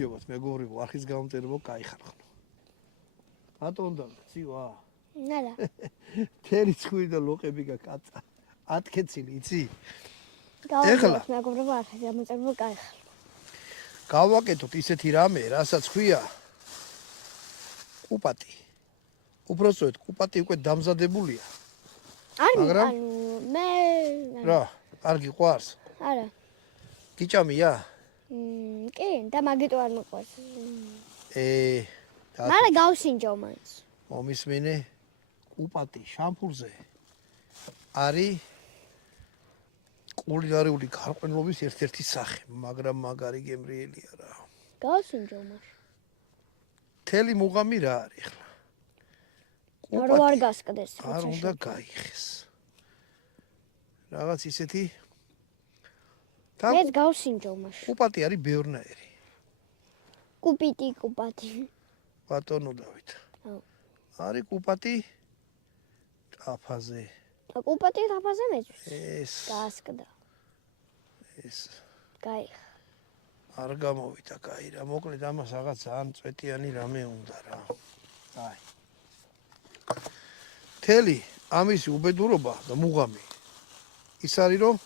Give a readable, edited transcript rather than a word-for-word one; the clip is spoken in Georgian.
ჯობათ მეგობრებო, არხის გამომწერებო кайხარხნო. ატონდა, ცივა. ნადა. თერი ცხვირი და ლოყები გაკაცა. 10 კეცილი, იცი? ეხლა მეგობრებო, არხის გამომწერებო кайხარხნო. გავაკეთოთ ისეთი რამე, რასაც ქვია კუპატი. უბრალოდ კუპატი უკვე დამზადებულია. მაგრამ მე რა, არ გიყვარს? არა. გიჭამია? კი, და მაგიტო არ მოყვარს. და მარა გავსინჯო მაინც. მომისმინე, კუპატი შამპურზე არის კულინარიული გარყვნილობის ერთ-ერთი სახე, მაგრამ მაგარი გემრიელია რა. გავსინჯო მაშ. თელი მუღამი რა არის ახლა? რო არ გასკდეს. არ უნდა გაიხეს. რაღაც ისეთი მე გავსინჯო მაშ. კუპატი არის ბევრნაირი. კუპატი. ბატონო დავით. არის კუპატი ტაფაზე. კუპატი ტაფაზე მეწვის. ეს გასკდა. ეს გაიხ. არ გამოვიდა კაი რა. მოკლედ ამას რაღაც ძალიან წვეტიანი რამე უნდა რა. აი. თელი ამისი უბედურობა და მუღამი ის არის რომ